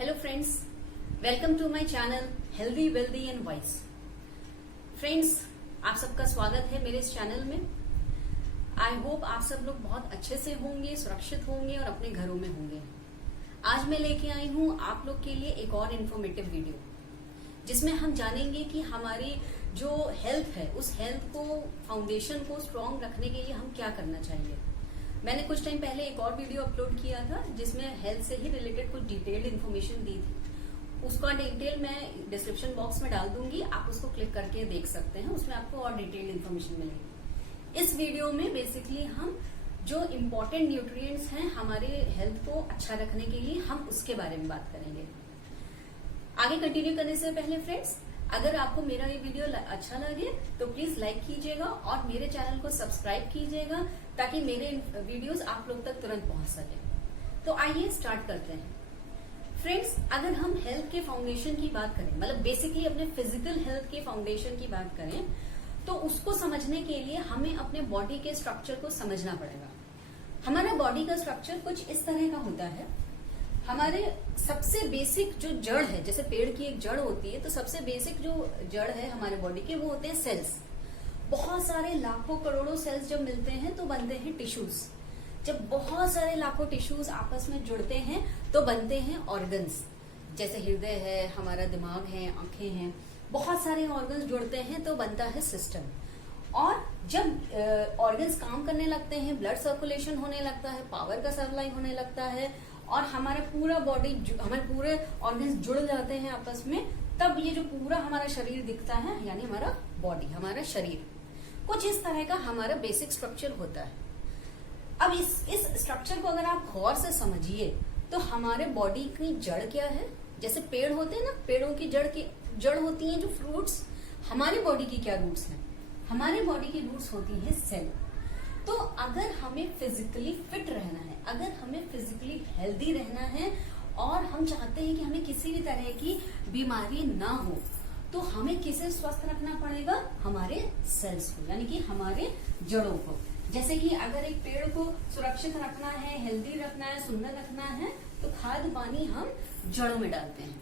Hello friends, welcome to my channel healthy wealthy and wise. Friends, आप सबका स्वागत है मेरे इस चैनल में। आई होप आप सब लोग बहुत अच्छे से होंगे, सुरक्षित होंगे और अपने घरों में होंगे। आज मैं लेके आई हूँ आप लोग के लिए एक और इन्फॉर्मेटिव वीडियो, जिसमें हम जानेंगे कि हमारी जो हेल्थ है उस हेल्थ को, फाउंडेशन को स्ट्रांग रखने के लिए हम क्या करना चाहिए। मैंने कुछ टाइम पहले एक और वीडियो अपलोड किया था जिसमें हेल्थ से ही रिलेटेड कुछ डिटेल्ड इन्फॉर्मेशन दी थी। उसका डिटेल मैं डिस्क्रिप्शन बॉक्स में डाल दूंगी, आप उसको क्लिक करके देख सकते हैं। उसमें आपको और डिटेल्ड इन्फॉर्मेशन मिलेगी। इस वीडियो में बेसिकली हम जो इम्पोर्टेंट न्यूट्रिएंट्स हैं हमारे हेल्थ को अच्छा रखने के लिए, हम उसके बारे में बात करेंगे। आगे कंटिन्यू करने से पहले फ्रेंड्स, अगर आपको मेरा ये वीडियो अच्छा लगे तो प्लीज लाइक कीजिएगा और मेरे चैनल को सब्सक्राइब कीजिएगा ताकि मेरे वीडियोस आप लोग तक तुरंत पहुंच सके। तो आइए स्टार्ट करते हैं। फ्रेंड्स, अगर हम हेल्थ के फाउंडेशन की बात करें, मतलब बेसिकली अपने फिजिकल हेल्थ के फाउंडेशन की बात करें, तो उसको समझने के लिए हमें अपने बॉडी के स्ट्रक्चर को समझना पड़ेगा। हमारा बॉडी का स्ट्रक्चर कुछ इस तरह का होता है। हमारे सबसे बेसिक जो जड़ है, जैसे पेड़ की एक जड़ होती है, तो सबसे बेसिक जो जड़ है हमारे बॉडी के वो होते हैं सेल्स। बहुत सारे लाखों करोड़ों सेल्स जब मिलते हैं तो बनते हैं टिश्यूज। जब बहुत सारे लाखों टिश्यूज आपस में जुड़ते हैं तो बनते हैं ऑर्गन्स, जैसे हृदय है, हमारा दिमाग है, आंखें हैं। बहुत सारे ऑर्गन्स जुड़ते हैं तो बनता है सिस्टम। और जब ऑर्गन्स काम करने लगते हैं, ब्लड सर्कुलेशन होने लगता है, पावर का सप्लाई होने लगता है और हमारा पूरा बॉडी, हमारे पूरे ऑर्गन्स जुड़ जाते हैं आपस में, तब ये जो पूरा हमारा शरीर दिखता है, यानी हमारा बॉडी, हमारा शरीर कुछ इस तरह का हमारा बेसिक स्ट्रक्चर होता है। अब इस स्ट्रक्चर को अगर आप गौर से समझिए तो हमारे बॉडी की जड़ क्या है। जैसे पेड़ होते हैं ना, पेड़ों की जड़ होती है जो फ्रूट्स। हमारी बॉडी की क्या रूट्स हैं? हमारी बॉडी की रूट्स होती है सेल। तो अगर हमें फिजिकली फिट रहना है, अगर हमें फिजिकली हेल्दी रहना है और हम चाहते हैं कि हमें किसी भी तरह की बीमारी ना हो, तो हमें किसे स्वस्थ रखना पड़ेगा? हमारे सेल्स को, यानी कि हमारे जड़ों को। जैसे कि अगर एक पेड़ को सुरक्षित रखना है, हेल्दी रखना है, सुंदर रखना है, तो खाद पानी हम जड़ों में डालते हैं।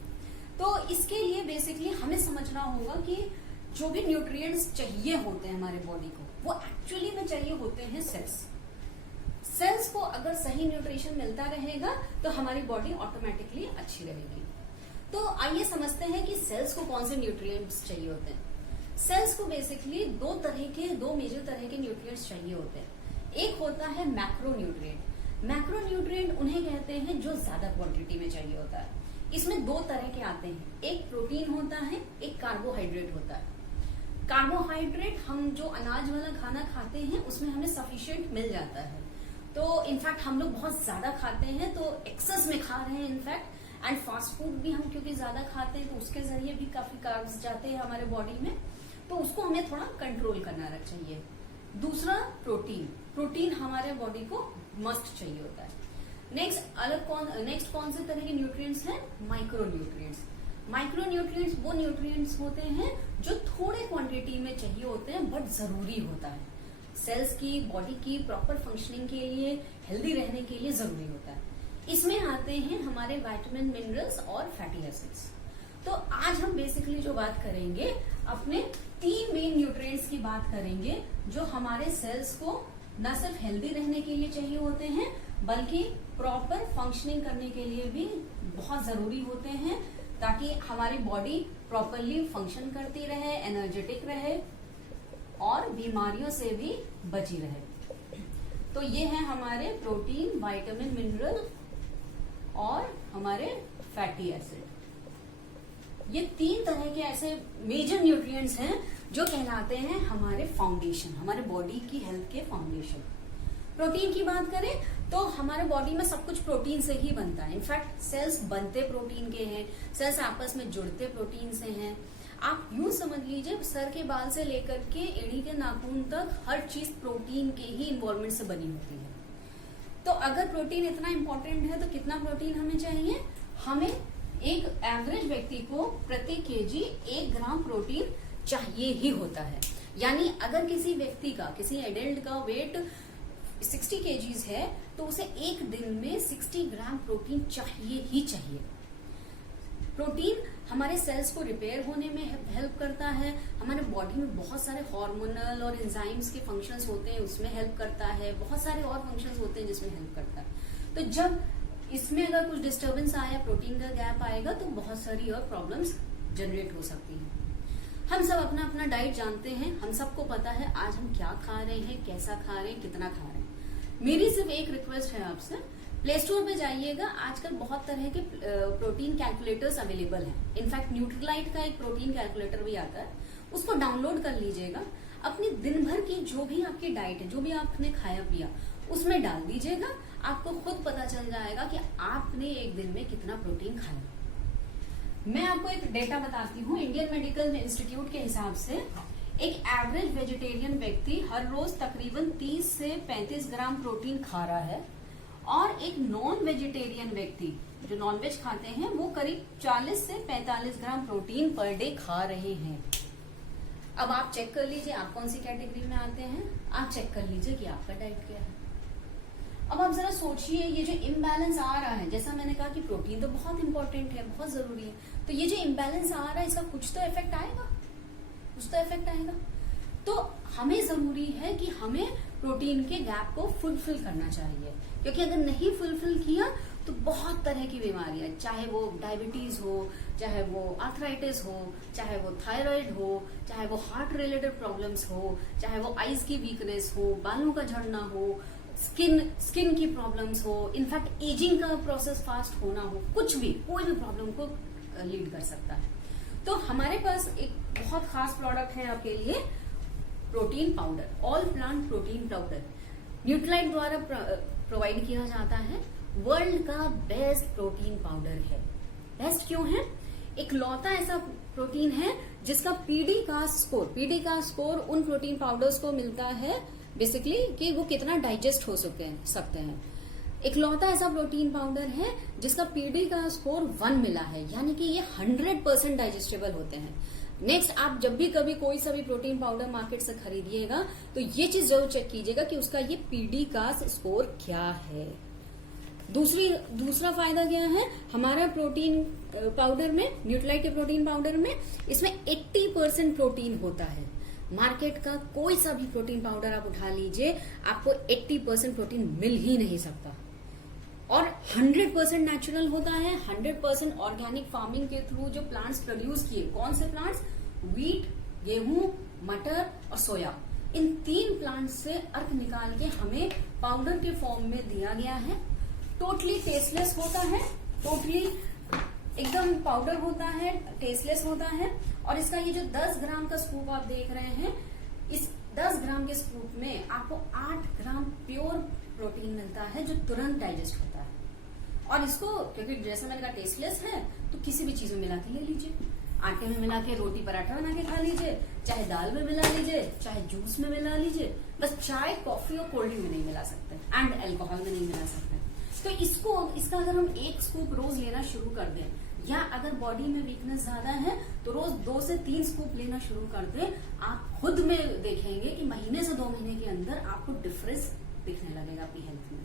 तो इसके लिए बेसिकली हमें समझना होगा कि जो भी न्यूट्रिएंट्स चाहिए होते हैं हमारे बॉडी को, वो एक्चुअली में चाहिए होते हैं सेल्स। सेल्स को अगर सही न्यूट्रिशन मिलता रहेगा तो हमारी बॉडी ऑटोमेटिकली अच्छी रहेगी। तो आइए समझते हैं कि सेल्स को कौन से न्यूट्रिएंट्स चाहिए होते हैं। सेल्स को बेसिकली दो मेजर तरह के न्यूट्रिएंट्स चाहिए होते हैं। एक होता है मैक्रो न्यूट्रिएंट। मैक्रो न्यूट्रिएंट उन्हें कहते हैं जो ज्यादा क्वांटिटी में चाहिए होता है। इसमें दो तरह के आते हैं, एक प्रोटीन होता है, एक कार्बोहाइड्रेट होता है। कार्बोहाइड्रेट हम जो अनाज वाला खाना खाते हैं उसमें हमें सफिशिएंट मिल जाता है। तो इनफैक्ट हम लोग बहुत ज्यादा खाते हैं, तो एक्सेस में खा रहे हैं इनफैक्ट। एंड फास्ट फूड भी हम क्योंकि ज्यादा खाते हैं तो उसके जरिए भी काफी कार्ब्स जाते हैं हमारे बॉडी में, तो उसको हमें थोड़ा कंट्रोल करना चाहिए। दूसरा प्रोटीन हमारे बॉडी को मस्ट चाहिए होता है। नेक्स्ट कौन से तरह के न्यूट्रिएंट्स हैं? Micro nutrients. माइक्रो न्यूट्रिएंट्स वो न्यूट्रिएंट्स होते हैं जो थोड़े क्वांटिटी में चाहिए होते हैं बट जरूरी होता है। सेल्स की, बॉडी की प्रॉपर फंक्शनिंग के लिए, हेल्दी रहने के लिए जरूरी होता है। इसमें आते हैं हमारे विटामिन, मिनरल्स और फैटी एसिड्स। तो आज हम बेसिकली जो बात करेंगे, अपने 3 मेन न्यूट्रिएंट्स की बात करेंगे जो हमारे सेल्स को न सिर्फ हेल्दी रहने के लिए चाहिए होते हैं बल्कि प्रॉपर फंक्शनिंग करने के लिए भी बहुत जरूरी होते हैं, ताकि हमारी बॉडी प्रॉपरली फंक्शन करती रहे, एनर्जेटिक रहे और बीमारियों से भी बची रहे। तो ये है हमारे प्रोटीन, विटामिन, मिनरल और हमारे फैटी एसिड। ये 3 तरह के ऐसे मेजर न्यूट्रिएंट्स हैं जो कहलाते हैं हमारे फाउंडेशन, हमारे बॉडी की हेल्थ के फाउंडेशन। प्रोटीन की बात करें तो हमारे बॉडी में सब कुछ प्रोटीन से ही बनता है। इनफैक्ट सेल्स बनते प्रोटीन के हैं, सेल्स आपस में जुड़ते प्रोटीन से हैं। आप यूं समझ लीजिए, सर के बाल से लेकर के एड़ी के नाखून तक हर चीज प्रोटीन के ही इन्वॉल्वमेंट से बनी होती है। तो अगर प्रोटीन इतना इंपॉर्टेंट है तो कितना प्रोटीन हमें चाहिए? हमें एक एवरेज व्यक्ति को प्रति केजी 1 ग्राम प्रोटीन चाहिए ही होता है। यानी अगर किसी व्यक्ति का, किसी एडल्ट का वेट 60 केजीज है तो उसे एक दिन में 60 ग्राम प्रोटीन चाहिए ही चाहिए। प्रोटीन हमारे सेल्स को रिपेयर होने में हेल्प करता है, हमारे बॉडी में बहुत सारे हार्मोनल और एंजाइम्स के फंक्शंस होते हैं उसमें हेल्प करता है, बहुत सारे और फंक्शंस होते हैं जिसमें हेल्प करता है। तो जब इसमें अगर कुछ डिस्टर्बेंस आया, प्रोटीन का गैप आएगा, तो बहुत सारी और प्रॉब्लम्स जनरेट हो सकती हैं। हम सब अपना अपना डाइट जानते हैं, हम सबको पता है आज हम क्या खा रहे हैं, कैसा खा रहे हैं, कितना खा रहे हैं। मेरी सिर्फ एक रिक्वेस्ट है आपसे, प्ले स्टोर पे जाइएगा, आजकल बहुत तरह के प्रोटीन कैलकुलेटर्स अवेलेबल हैं। इनफैक्ट न्यूट्रीलाइट का एक प्रोटीन कैलकुलेटर भी आता है, उसको डाउनलोड कर लीजिएगा। अपनी दिन भर की जो भी आपकी डाइट है, जो भी आपने खाया पिया, उसमें डाल दीजिएगा, आपको खुद पता चल जाएगा कि आपने एक दिन में कितना प्रोटीन खाया। मैं आपको एक डेटा बताती हूँ। इंडियन मेडिकल इंस्टीट्यूट के हिसाब से एक एवरेज वेजिटेरियन व्यक्ति हर रोज तकरीबन 30 से 35 ग्राम प्रोटीन खा रहा है, और एक नॉन वेजिटेरियन व्यक्ति जो नॉनवेज खाते हैं वो करीब 40 से 45 ग्राम प्रोटीन पर डे खा रहे हैं। अब आप चेक कर लीजिए आप कौन सी कैटेगरी में आते हैं, आप चेक कर लीजिए कि आपका डाइट क्या है। अब आप जरा सोचिए, ये जो इम्बैलेंस आ रहा है, जैसा मैंने कहा कि प्रोटीन तो बहुत इंपॉर्टेंट है, बहुत जरूरी है, तो ये जो इम्बैलेंस आ रहा है इसका कुछ तो इफेक्ट आएगा, कुछ तो इफेक्ट आएगा। तो हमें जरूरी है कि हमें प्रोटीन के गैप को फुलफिल करना चाहिए, क्योंकि अगर नहीं फुलफिल किया तो बहुत तरह की बीमारियां, चाहे वो डायबिटीज हो, चाहे वो आर्थराइटिस हो, चाहे वो थायराइड हो, चाहे वो हार्ट रिलेटेड प्रॉब्लम्स हो, चाहे वो आईज की वीकनेस हो, बालों का झड़ना हो, स्किन की प्रॉब्लम्स हो, इनफैक्ट एजिंग का प्रोसेस फास्ट होना हो, कुछ भी, कोई भी प्रॉब्लम को लीड कर सकता है। तो हमारे पास एक बहुत खास प्रोडक्ट है आपके लिए, protein powder, all plant protein powder, Nutrilite द्वारा प्रोवाइड किया जाता है। वर्ल्ड का बेस्ट प्रोटीन पाउडर है। बेस्ट क्यों है? एक लौता ऐसा प्रोटीन है जिसका पीडी-कास्ट स्कोर उन प्रोटीन पाउडर्स को मिलता है बेसिकली कि वो कितना डाइजेस्ट हो सकते हैं। एक लौता ऐसा प्रोटीन पाउडर है जिसका पीडी का स्कोर 1 मिला है, यानी कि ये 100% डाइजेस्टेबल होते हैं। नेक्स्ट, आप जब भी कभी कोई सा भी प्रोटीन पाउडर मार्केट से खरीदिएगा तो ये चीज जरूर चेक कीजिएगा कि उसका ये पीडी का स्कोर क्या है। दूसरा फायदा क्या है हमारा प्रोटीन पाउडर में, न्यूट्रीलाइट के प्रोटीन पाउडर में, इसमें 80% प्रोटीन होता है। मार्केट का कोई सा भी प्रोटीन पाउडर आप उठा लीजिए, आपको 80% प्रोटीन मिल ही नहीं सकता। और 100% नेचुरल होता है, 100% ऑर्गेनिक फार्मिंग के थ्रू जो प्लांट्स प्रोड्यूस किए। कौन से प्लांट्स? व्हीट, गेहूं, मटर और सोया। इन 3 प्लांट्स से अर्क निकाल के हमें पाउडर के फॉर्म में दिया गया है। टोटली टेस्टलेस होता है, टोटली एकदम पाउडर होता है, टेस्टलेस होता है। और इसका ये जो 10 ग्राम का स्कूप आप देख रहे हैं, इस 10 ग्राम के स्कूप में आपको 8 ग्राम प्योर प्रोटीन मिलता है जो तुरंत डाइजेस्ट होता है। और इसको, क्योंकि जैसे मैंने कहा टेस्टलेस है, तो किसी भी चीज में मिला के ले लीजिए। आटे में मिला के रोटी पराठा बना के खा लीजिए, चाहे दाल में मिला लीजिए, चाहे जूस में मिला लीजिए। बस चाय, कॉफी और कोल्ड ड्रिंक में नहीं मिला सकते, एंड अल्कोहल में नहीं मिला सकते। तो इसका अगर हम 1 स्कूप रोज लेना शुरू कर दें, या अगर बॉडी में वीकनेस ज्यादा है तो रोज 2 से 3 स्कूप लेना शुरू कर दें, आप खुद में देखेंगे कि महीने से 2 महीने के अंदर आपको डिफरेंस दिखने लगेगा अपनी हेल्थ में।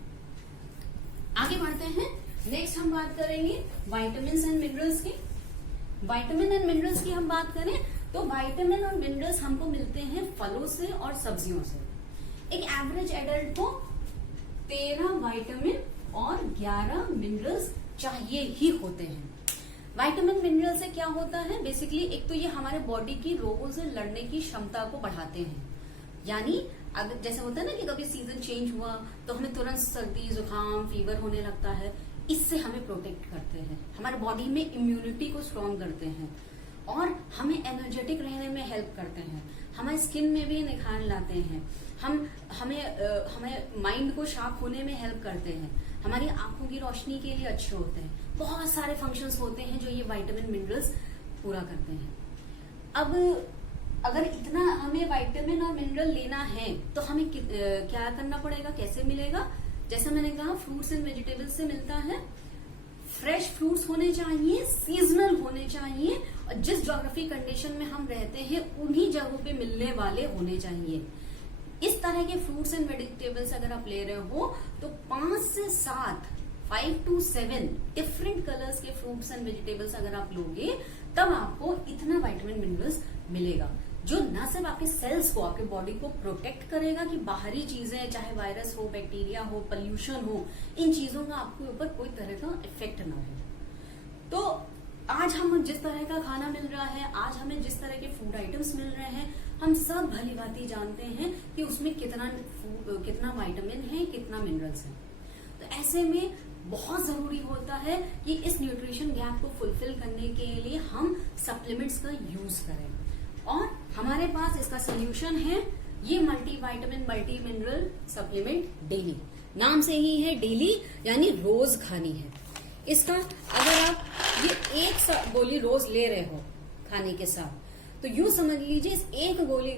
आगे बढ़ते हैं। नेक्स्ट हम बात करेंगे विटामिन एंड मिनरल्स की। विटामिन एंड मिनरल्स की हम बात करें तो विटामिन और मिनरल्स हमको मिलते हैं फलों से और सब्जियों से। एक एवरेज एडल्ट को 13 विटामिन और 11 मिनरल्स चाहिए ही होते हैं। विटामिन मिनरल से क्या होता है? बेसिकली एक तो ये हमारे बॉडी की रोगों से लड़ने की क्षमता को बढ़ाते हैं। यानी अगर जैसे होता है ना कि कभी सीजन चेंज हुआ तो हमें तुरंत सर्दी, जुकाम, फीवर होने लगता है, इससे हमें प्रोटेक्ट करते हैं, हमारे बॉडी में इम्यूनिटी को स्ट्रॉन्ग करते हैं और हमें एनर्जेटिक रहने में हेल्प करते हैं। हमारे स्किन में भी निखार लाते हैं, हमें माइंड को शार्प होने में हेल्प करते हैं, हमारी आंखों की रोशनी के लिए अच्छे होते हैं। बहुत सारे फंक्शंस होते हैं जो ये विटामिन मिनरल्स पूरा करते हैं। अब अगर इतना हमें विटामिन और मिनरल लेना है तो हमें क्या करना पड़ेगा, कैसे मिलेगा? जैसा मैंने कहा, फ्रूट्स एंड वेजिटेबल्स से मिलता है। फ्रेश फ्रूट्स होने चाहिए, सीजनल होने चाहिए, और जिस ज्योग्राफी कंडीशन में हम रहते हैं उन्हीं जगहों पे मिलने वाले होने चाहिए। इस तरह के फ्रूट्स एंड वेजिटेबल्स अगर आप ले रहे हो तो 5 5 to 7 डिफरेंट कलर्स के फ्रूट्स एंड वेजिटेबल्स अगर आप लोगे तब आपको इतना विटामिन मिनरल्स मिलेगा, जो न सिर्फ आपके सेल्स को, आपके बॉडी को प्रोटेक्ट करेगा कि बाहरी चीजें चाहे वायरस हो, बैक्टीरिया हो, पोल्यूशन हो, इन चीजों का आपके ऊपर कोई तरह का इफेक्ट ना हो। तो आज हम जिस तरह का खाना मिल रहा है, आज हमें जिस तरह के फूड आइटम्स मिल रहे हैं, हम सब भली भांति जानते हैं कि उसमें कितना विटामिन है, कितना मिनरल्स है। तो ऐसे में बहुत जरूरी होता है कि इस न्यूट्रिशन गैप को फुलफिल करने के लिए हम सप्लीमेंट्स का यूज करें, और हमारे पास इसका सोल्यूशन है ये multivitamin multi mineral supplement daily. नाम से ही है डेली, यानी रोज खानी है। इसका अगर आप ये एक गोली रोज ले रहे हो खाने के साथ, तो यूं समझ लीजिए इस एक गोली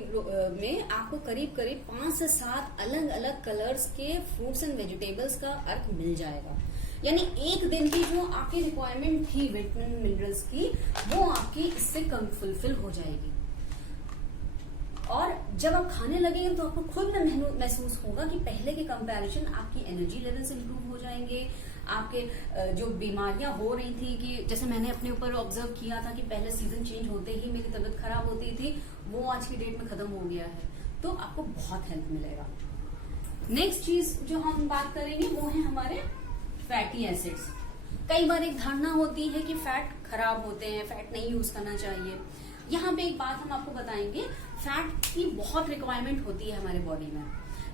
में आपको करीब करीब 5 से 7 अलग अलग कलर्स के फ्रूट्स एंड वेजिटेबल्स का अर्क मिल जाएगा। यानी एक दिन की जो आपकी रिक्वायरमेंट थी विटामिन मिनरल्स की, वो आपकी इससे कम फुलफिल हो जाएगी। और जब आप खाने लगेंगे तो आपको खुद में महसूस होगा कि पहले के कंपैरिजन आपकी एनर्जी लेवल्स इंप्रूव हो जाएंगे। आपके जो बीमारियां हो रही थी, कि जैसे मैंने अपने ऊपर ऑब्जर्व किया था कि पहले सीजन चेंज होते ही मेरी तबीयत खराब होती थी, वो आज की डेट में खत्म हो गया है। तो आपको बहुत हेल्प मिलेगा। नेक्स्ट चीज जो हम बात करेंगे वो है हमारे फैटी एसिड्स। कई बार एक धारणा होती है कि फैट खराब होते हैं, फैट नहीं यूज करना चाहिए। यहाँ पे एक बात हम आपको बताएंगे, फैट की बहुत रिक्वायरमेंट होती है हमारे बॉडी में।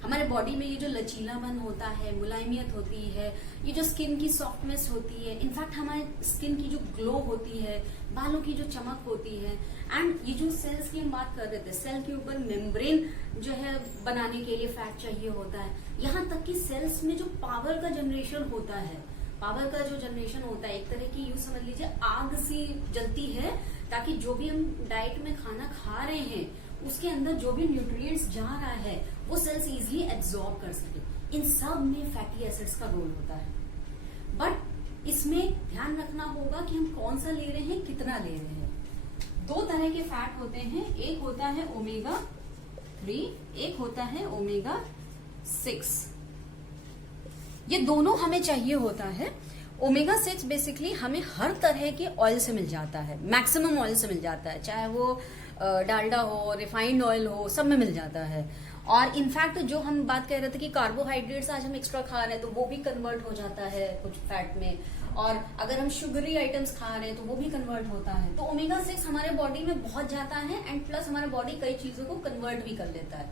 हमारे बॉडी में ये जो लचीलापन होता है, मुलायमियत होती है, ये जो स्किन की सॉफ्टनेस होती है, इनफैक्ट हमारे स्किन की जो ग्लो होती है, बालों की जो चमक होती है, एंड ये जो सेल्स की हम बात कर रहे थे, सेल के ऊपर मेम्ब्रेन जो है बनाने के लिए फैट चाहिए होता है। यहाँ तक कि सेल्स में जो पावर का जनरेशन होता है, पावर का जो जनरेशन होता है, एक तरह की यूं समझ लीजिए आग सी जलती है, ताकि जो भी हम डाइट में खाना खा रहे हैं उसके अंदर जो भी न्यूट्रिएंट्स जा रहा है वो सेल्स इजीली एब्जॉर्ब कर सके। इन सब में फैटी एसिड्स का रोल होता है। बट इसमें ध्यान रखना होगा कि हम कौन सा ले रहे हैं, कितना ले रहे हैं। 2 तरह के फैट होते हैं, एक होता है ओमेगा 3, एक होता है ओमेगा 6। ये दोनों हमें चाहिए होता है। ओमेगा 6 बेसिकली हमें हर तरह के ऑयल से मिल जाता है, मैक्सिमम ऑयल से मिल जाता है, चाहे वो डालडा हो, रिफाइंड ऑयल हो, सब में मिल जाता है। और इनफैक्ट जो हम बात कर रहे थे कि कार्बोहाइड्रेट्स आज हम एक्स्ट्रा खा रहे हैं तो वो भी कन्वर्ट हो जाता है कुछ फैट में, और अगर हम शुगरी आइटम्स खा रहे हैं तो वो भी कन्वर्ट होता है। तो ओमेगा 6 हमारे बॉडी में बहुत जाता है, एंड प्लस हमारा बॉडी कई चीजों को कन्वर्ट भी कर लेता है।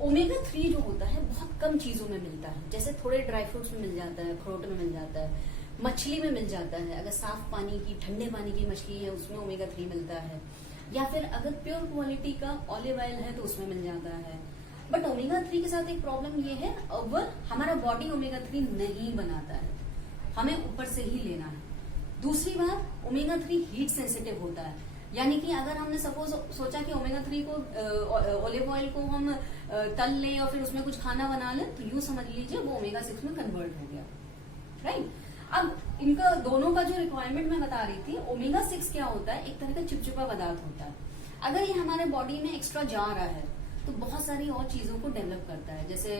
ओमेगा 3 जो होता है बहुत कम चीजों में मिलता है, जैसे थोड़े ड्राई फ्रूट्स में मिल जाता है, अखरोट में मिल जाता है, मछली में मिल जाता है। अगर साफ पानी की, ठंडे पानी की मछली है उसमें ओमेगा 3 मिलता है, या फिर अगर प्योर क्वालिटी का ऑलिव ऑयल है तो उसमें मिल जाता है। बट ओमेगा 3 के साथ एक प्रॉब्लम ये है, अब हमारा बॉडी ओमेगा 3 नहीं बनाता है, हमें ऊपर से ही लेना है। दूसरी बात, ओमेगा 3 हीट सेंसिटिव होता है, यानी कि अगर हमने सपोज सोचा कि ओमेगा 3 को ऑलिव ऑयल को हम तल लें और फिर उसमें कुछ खाना बना लें, तो यूं समझ लीजिए वो ओमेगा 6 में कन्वर्ट हो गया, राइट। अब इनका दोनों का जो रिक्वायरमेंट मैं बता रही थी, ओमेगा 6 क्या होता है, एक तरह का चिपचिपा पदार्थ होता है। अगर ये हमारे बॉडी में एक्स्ट्रा जा रहा है तो बहुत सारी और चीजों को डेवलप करता है, जैसे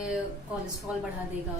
कोलेस्ट्रॉल बढ़ा देगा,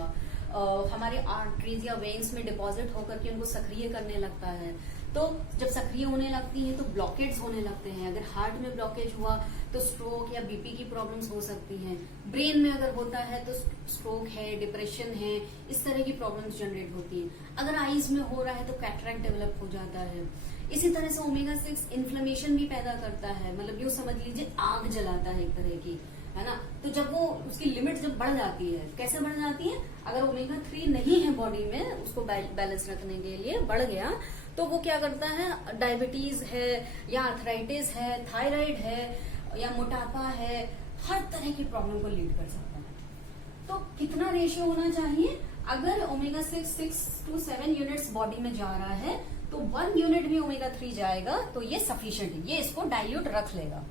हमारे आर्टरीज या वेन्स में डिपॉजिट होकर के उनको सक्रिय करने लगता है। तो जब सक्रिय होने लगती है तो ब्लॉकेट्स होने लगते हैं। अगर हार्ट में ब्लॉकेज हुआ तो स्ट्रोक या बीपी की प्रॉब्लम्स हो सकती हैं। ब्रेन में अगर होता है तो स्ट्रोक है, डिप्रेशन है, इस तरह की प्रॉब्लम्स जनरेट होती हैं। अगर आईज में हो रहा है तो कैटरैक्ट डेवलप हो जाता है। इसी तरह से ओमेगा 6 इन्फ्लेमेशन भी पैदा करता है, मतलब यूं समझ लीजिए आग जलाता है एक तरह की, है ना। तो जब वो उसकी लिमिट जब बढ़ जाती है, कैसे बढ़ जाती है, अगर ओमेगा 3 नहीं है बॉडी में, उसको बैलेंस रखने के लिए बढ़ गया, तो वो क्या करता है, डायबिटीज है या आर्थराइटिस है, थायराइड है या मोटापा है, हर तरह की प्रॉब्लम को लीड कर सकता है। तो कितना रेशियो होना चाहिए, अगर ओमेगा 6 to 7 यूनिट्स बॉडी में जा रहा है तो 1 यूनिट भी ओमेगा 3 जाएगा तो ये सफिशिएंट है, ये इसको डाइल्यूट रख लेगा।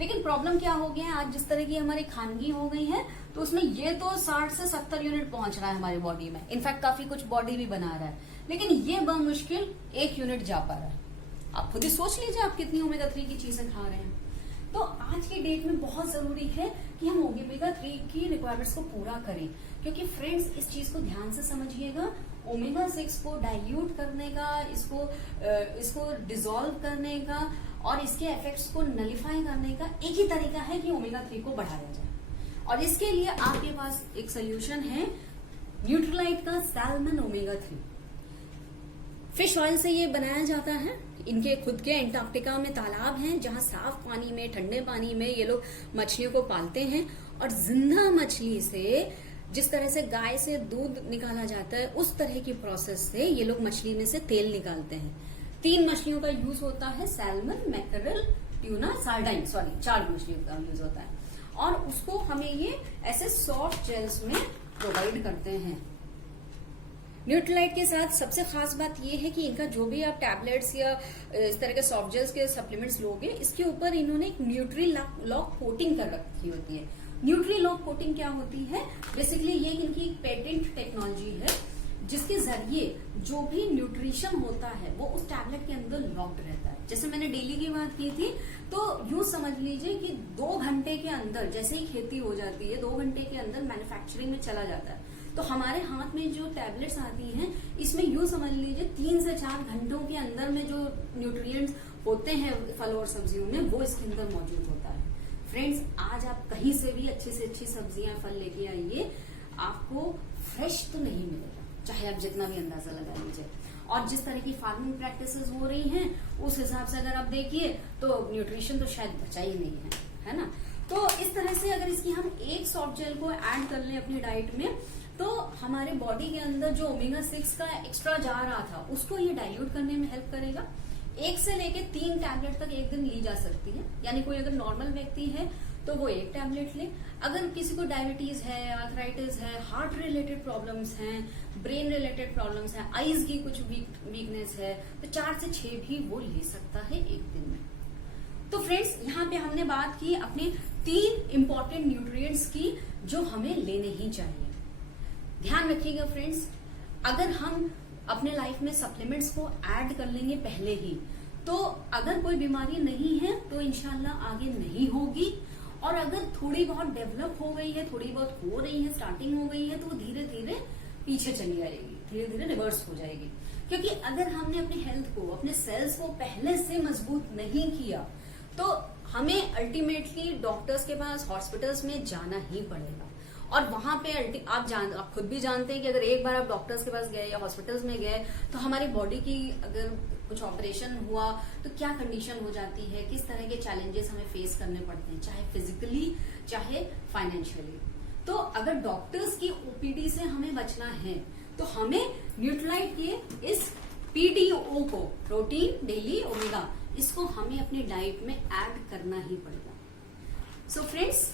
लेकिन प्रॉब्लम क्या हो गया है, आज जिस तरह की हमारी खानगी हो गई है तो उसमें ये तो 60 से 70 यूनिट पहुंच रहा है हमारी बॉडी में, इनफैक्ट काफी कुछ बॉडी भी बना रहा है, लेकिन ये बमुश्किल 1 यूनिट जा पा रहा है। आप खुद ही सोच लीजिए आप कितनी ओमेगा 3 की चीजें खा रहे हैं। तो आज की डेट में बहुत जरूरी है कि हम ओमेगा 3 की रिक्वायरमेंट्स को पूरा करें, क्योंकि फ्रेंड्स इस चीज को ध्यान से समझिएगा, ओमेगा 6 को डाइल्यूट करने का, इसको डिसॉल्व करने का और इसके इफेक्ट्स को नलिफाई करने का एक ही तरीका है कि ओमेगा 3 को बढ़ाया जाए। और इसके लिए आपके पास एक सोल्यूशन है न्यूट्रीलाइट का सैल्मन ओमेगा 3। फिश ऑयल से ये बनाया जाता है। इनके खुद के एंटार्क्टिका में तालाब हैं जहां साफ पानी में, ठंडे पानी में ये लोग मछलियों को पालते हैं और जिंदा मछली से जिस तरह से गाय से दूध निकाला जाता है उस तरह की प्रोसेस से ये लोग मछली में से तेल निकालते हैं। 3 मछलियों का यूज होता है, सैल्मन, मैकरेल, ट्यूना, सार्डाइन, 4 मछलियों का यूज होता है और उसको हमें ये ऐसे सॉफ्ट जेल्स में प्रोवाइड करते हैं। न्यूट्रीलाइट के साथ सबसे खास बात यह है कि इनका जो भी आप टैबलेट्स या इस तरह के सॉफ्ट जेल्स के सप्लीमेंट्स लोगे, इसके ऊपर इन्होंने एक न्यूट्री लॉक कोटिंग कर रखी होती है। न्यूट्री लॉक कोटिंग क्या होती है? बेसिकली ये इनकी एक पेटेंट टेक्नोलॉजी है जिसके जरिए जो भी न्यूट्रिशन होता है वो उस टैबलेट के अंदर लॉक्ड रहता है। जैसे मैंने डेली की बात की थी, तो यूं समझ लीजिए कि 2 घंटे के अंदर जैसे ही खेती हो जाती है 2 घंटे के अंदर मैन्युफैक्चरिंग में चला जाता है। तो हमारे हाथ में जो टैबलेट्स आती हैं इसमें यूं समझ लीजिए 3 से 4 घंटों के अंदर में जो न्यूट्रिएंट्स होते हैं फल और सब्जियों में वो इसके अंदर मौजूद होता है। फ्रेंड्स, आज आप कहीं से भी अच्छी से अच्छी सब्जियां, फल लेके आइए, आपको फ्रेश तो नहीं मिलेगा, चाहे आप जितना भी अंदाजा लगा लीजिए। और जिस तरह की फार्मिंग प्रैक्टिसेस हो रही हैं उस हिसाब से अगर आप देखिए तो न्यूट्रिशन तो शायद बचा ही नहीं है ना। तो इस तरह से अगर इसकी हम एक सॉफ्ट जेल को ऐड कर लें अपनी डाइट में तो हमारे बॉडी के अंदर जो ओमेगा 6 का एक्स्ट्रा जा रहा था उसको ये डाइल्यूट करने में हेल्प करेगा। 1 से लेके 3 टैबलेट तक एक दिन ली जा सकती है। यानी कोई अगर नॉर्मल व्यक्ति है तो वो 1 टैबलेट ले। अगर किसी को डायबिटीज है, आर्थराइटिस है, हार्ट रिलेटेड प्रॉब्लम्स हैं, ब्रेन रिलेटेड प्रॉब्लम्स हैं, आईज की कुछ वीकनेस है, तो 4 से 6 भी वो ले सकता है एक दिन में। तो फ्रेंड्स, यहाँ पे हमने बात की अपने 3 इंपॉर्टेंट न्यूट्रिएंट्स की जो हमें लेने ही चाहिए। ध्यान रखिएगा फ्रेंड्स, अगर हम अपने लाइफ में सप्लीमेंट्स को ऐड कर लेंगे पहले ही, तो अगर कोई बीमारी नहीं है तो इंशाल्लाह आगे नहीं होगी। और अगर थोड़ी बहुत डेवलप हो गई है, थोड़ी बहुत हो रही है, स्टार्टिंग हो गई है, तो वो धीरे धीरे पीछे चली आएगी, धीरे धीरे रिवर्स हो जाएगी। क्योंकि अगर हमने अपने हेल्थ को, अपने सेल्स को पहले से मजबूत नहीं किया तो हमें अल्टीमेटली डॉक्टर्स के पास, हॉस्पिटल्स में जाना ही पड़ेगा। और वहां पे आप खुद भी जानते हैं कि अगर एक बार आप डॉक्टर्स के पास गए या हॉस्पिटल्स में गए तो हमारी बॉडी की अगर कुछ ऑपरेशन हुआ तो क्या कंडीशन हो जाती है, किस तरह के चैलेंजेस हमें फेस करने पड़ते हैं, चाहे फिजिकली चाहे फाइनेंशियली। तो अगर डॉक्टर्स की ओपीडी से हमें बचना है तो हमें न्यूट्रीलाइट के इस पीडीओ को, प्रोटीन डेली ओमेगा, इसको हमें अपनी डाइट में ऐड करना ही पड़ेगा। सो फ्रेंड्स,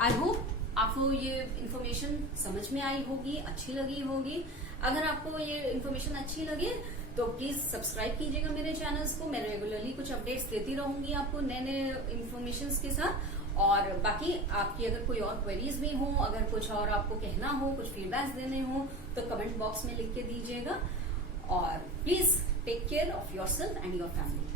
आई होप आपको ये इन्फॉर्मेशन समझ में आई होगी, अच्छी लगी होगी। अगर आपको ये इन्फॉर्मेशन अच्छी लगे तो प्लीज सब्सक्राइब कीजिएगा मेरे चैनल्स को। मैं रेगुलरली कुछ अपडेट्स देती रहूंगी आपको नए नए इन्फॉर्मेशन के साथ। और बाकी आपकी अगर कोई और क्वेरीज भी हो, अगर कुछ और आपको कहना हो, कुछ फीडबैक्स देने हो तो कमेंट बॉक्स में लिख के दीजिएगा। और please take care of yourself and your family.